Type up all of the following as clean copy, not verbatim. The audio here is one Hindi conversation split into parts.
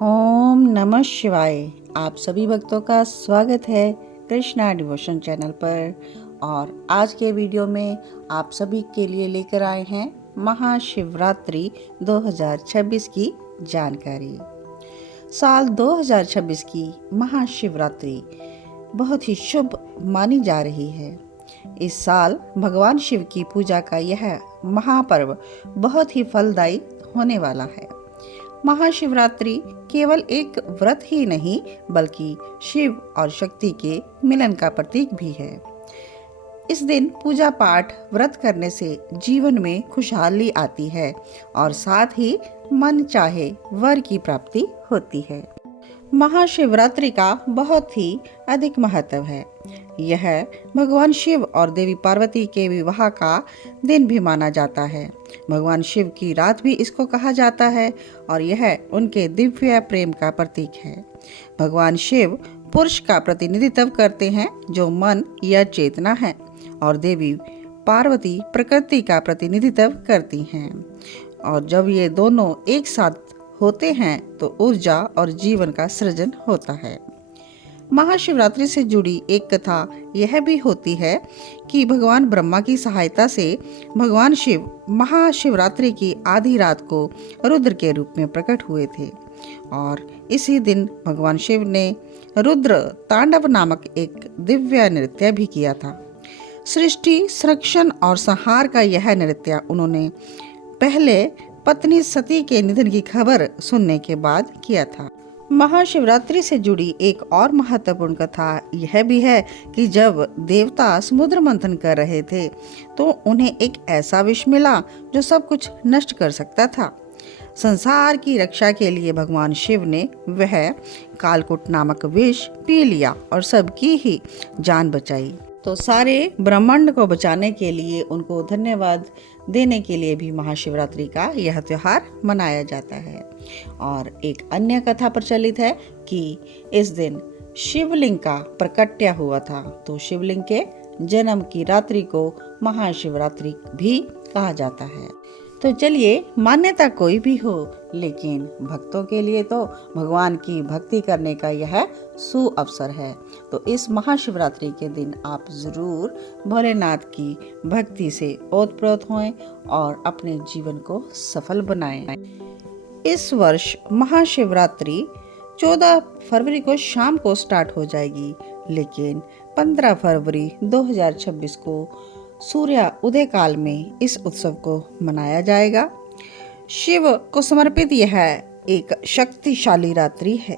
ओम नमः शिवाय। आप सभी भक्तों का स्वागत है कृष्णा डिवोशन चैनल पर। और आज के वीडियो में आप सभी के लिए लेकर आए हैं महाशिवरात्रि 2026 की जानकारी। साल 2026 की महाशिवरात्रि बहुत ही शुभ मानी जा रही है। इस साल भगवान शिव की पूजा का यह महापर्व बहुत ही फलदायी होने वाला है। महाशिवरात्रि केवल एक व्रत ही नहीं बल्कि शिव और शक्ति के मिलन का प्रतीक भी है। इस दिन पूजा पाठ व्रत करने से जीवन में खुशहाली आती है और साथ ही मन चाहे वर की प्राप्ति होती है। महाशिवरात्रि का बहुत ही अधिक महत्व है। यह भगवान शिव और देवी पार्वती के विवाह का दिन भी माना जाता है। भगवान शिव की रात भी इसको कहा जाता है और यह उनके दिव्य प्रेम का प्रतीक है। भगवान शिव पुरुष का प्रतिनिधित्व करते हैं जो मन या चेतना है और देवी पार्वती प्रकृति का प्रतिनिधित्व करती हैं। और जब ये दोनों एक साथ होते हैं तो ऊर्जा और जीवन का सृजन होता है। महाशिवरात्रि से जुड़ी एक कथा यह भी होती है कि भगवान ब्रह्मा की सहायता से भगवान शिव महाशिवरात्रि की आधी रात को रुद्र के रूप में प्रकट हुए थे और इसी दिन भगवान शिव ने रुद्र तांडव नामक एक दिव्य नृत्य भी किया था। सृष्टि संरक्षण और संहार का यह नृत्य उन्होंने पहले पत्नी सती के निधन की खबर सुनने के बाद किया था। महाशिवरात्रि से जुड़ी एक और महत्वपूर्ण कथा यह भी है कि जब देवता समुद्र मंथन कर रहे थे तो उन्हें एक ऐसा विष मिला जो सब कुछ नष्ट कर सकता था। संसार की रक्षा के लिए भगवान शिव ने वह कालकूट नामक विष पी लिया और सबकी ही जान बचाई। तो सारे ब्रह्मांड को बचाने के लिए उनको धन्यवाद देने के लिए भी महाशिवरात्रि का यह त्योहार मनाया जाता है। और एक अन्य कथा प्रचलित है कि इस दिन शिवलिंग का प्रकट्य हुआ था, तो शिवलिंग के जन्म की रात्रि को महाशिवरात्रि भी कहा जाता है। तो चलिए, मान्यता कोई भी हो लेकिन भक्तों के लिए तो भगवान की भक्ति करने का यह सुअवसर है। तो इस महाशिवरात्रि के दिन आप जरूर भोलेनाथ की भक्ति से ओतप्रोत होएं और अपने जीवन को सफल बनाएं। इस वर्ष महाशिवरात्रि 14 फरवरी को शाम को स्टार्ट हो जाएगी, लेकिन 15 फरवरी 2026 को सूर्य उदय काल में इस उत्सव को मनाया जाएगा। शिव को समर्पित यह एक शक्तिशाली रात्रि है।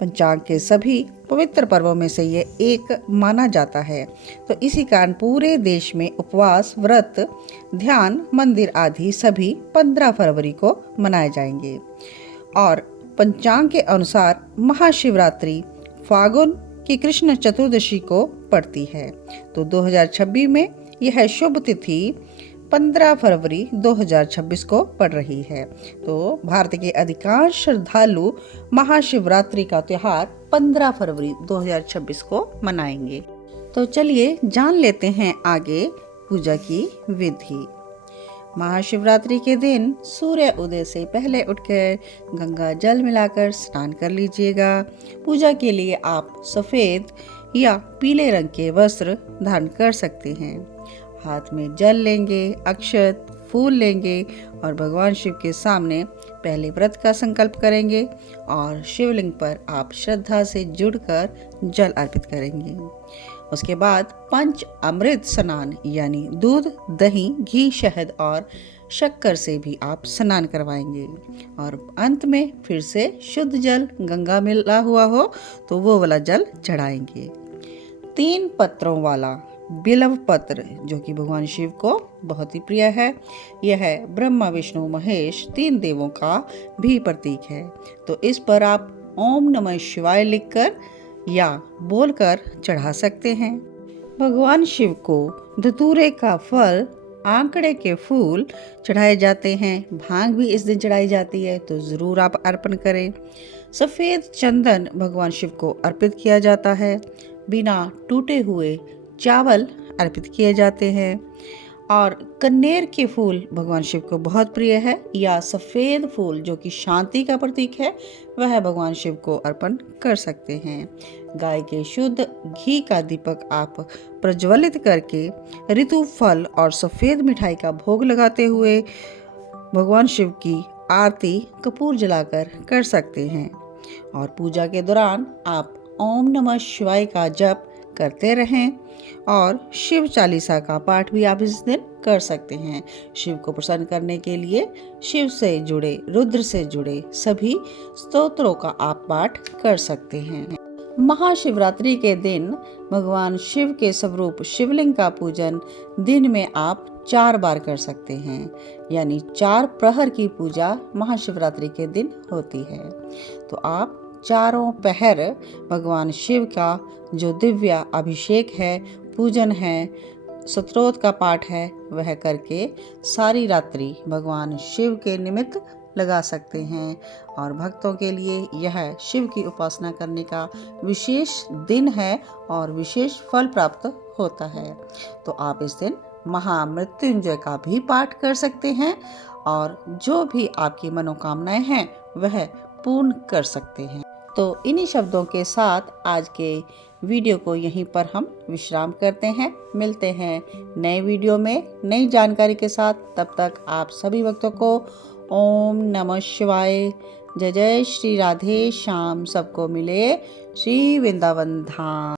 पंचांग के सभी पवित्र पर्वों में से ये एक माना जाता है। तो इसी कारण पूरे देश में उपवास, व्रत, ध्यान, मंदिर आदि सभी 15 फरवरी को मनाए जाएंगे। और पंचांग के अनुसार महाशिवरात्रि फागुन की कृष्ण चतुर्दशी को पड़ती है। तो 2026 में यह शुभ तिथि 15 फरवरी 2026 को पड़ रही है। तो भारत के अधिकांश श्रद्धालु महाशिवरात्रि का त्योहार 15 फरवरी 2026 को मनाएंगे। तो चलिए जान लेते हैं आगे पूजा की विधि। महाशिवरात्रि के दिन सूर्य उदय से पहले उठकर गंगा जल मिलाकर स्नान कर लीजिएगा। पूजा के लिए आप सफेद या पीले रंग के वस्त्र धारण कर सकते हैं। हाथ में जल लेंगे, अक्षत, फूल लेंगे और भगवान शिव के सामने पहले व्रत का संकल्प करेंगे और शिवलिंग पर आप श्रद्धा से जुड़कर जल अर्पित करेंगे। उसके बाद पंच अमृत स्नान यानी दूध, दही, घी, शहद और शक्कर से भी आप स्नान करवाएंगे। और अंत में फिर से शुद्ध जल गंगा मिला हुआ हो तो वो वाला जल चढ़ाएंगे। 3 पत्रों वाला बिल्व पत्र जो कि भगवान शिव को बहुत ही प्रिय है, यह ब्रह्मा विष्णु महेश 3 देवों का भी प्रतीक है। तो इस पर आप ओम नमः शिवाय लिखकर या बोलकर चढ़ा सकते हैं। भगवान शिव को धतूरे का फल, आंकड़े के फूल चढ़ाए जाते हैं। भांग भी इस दिन चढ़ाई जाती है, तो जरूर आप अर्पण करें। सफेद चंदन भगवान शिव को अर्पित किया जाता है। बिना टूटे हुए चावल अर्पित किए जाते हैं और कन्नेर के फूल भगवान शिव को बहुत प्रिय है, या सफ़ेद फूल जो कि शांति का प्रतीक है, वह भगवान शिव को अर्पण कर सकते हैं। गाय के शुद्ध घी का दीपक आप प्रज्वलित करके ऋतु फल और सफ़ेद मिठाई का भोग लगाते हुए भगवान शिव की आरती कपूर जलाकर कर सकते हैं। और पूजा के दौरान आप ओम नमः शिवाय का जप करते रहें और शिव चालीसा का पाठ भी आप इस दिन कर सकते हैं। शिव को प्रसन्न करने के लिए शिव से जुड़े, रुद्र से जुड़े सभी स्तोत्रों का आप पाठ कर सकते हैं। महाशिवरात्रि के दिन भगवान शिव के स्वरूप शिवलिंग का पूजन दिन में आप 4 बार कर सकते हैं, यानी 4 प्रहर की पूजा महाशिवरात्रि के दिन होती है। तो आप चारों पहर भगवान शिव का जो दिव्य अभिषेक है, पूजन है, स्तोत्र का पाठ है, वह करके सारी रात्रि भगवान शिव के निमित्त लगा सकते हैं। और भक्तों के लिए यह शिव की उपासना करने का विशेष दिन है और विशेष फल प्राप्त होता है। तो आप इस दिन महामृत्युंजय का भी पाठ कर सकते हैं और जो भी आपकी मनोकामनाएं हैं वह पूर्ण कर सकते हैं। तो इन्हीं शब्दों के साथ आज के वीडियो को यहीं पर हम विश्राम करते हैं। मिलते हैं नए वीडियो में नई जानकारी के साथ। तब तक आप सभी भक्तों को ओम नमः शिवाय, जय जय श्री राधे श्याम, सबको मिले श्री वृंदावन धाम।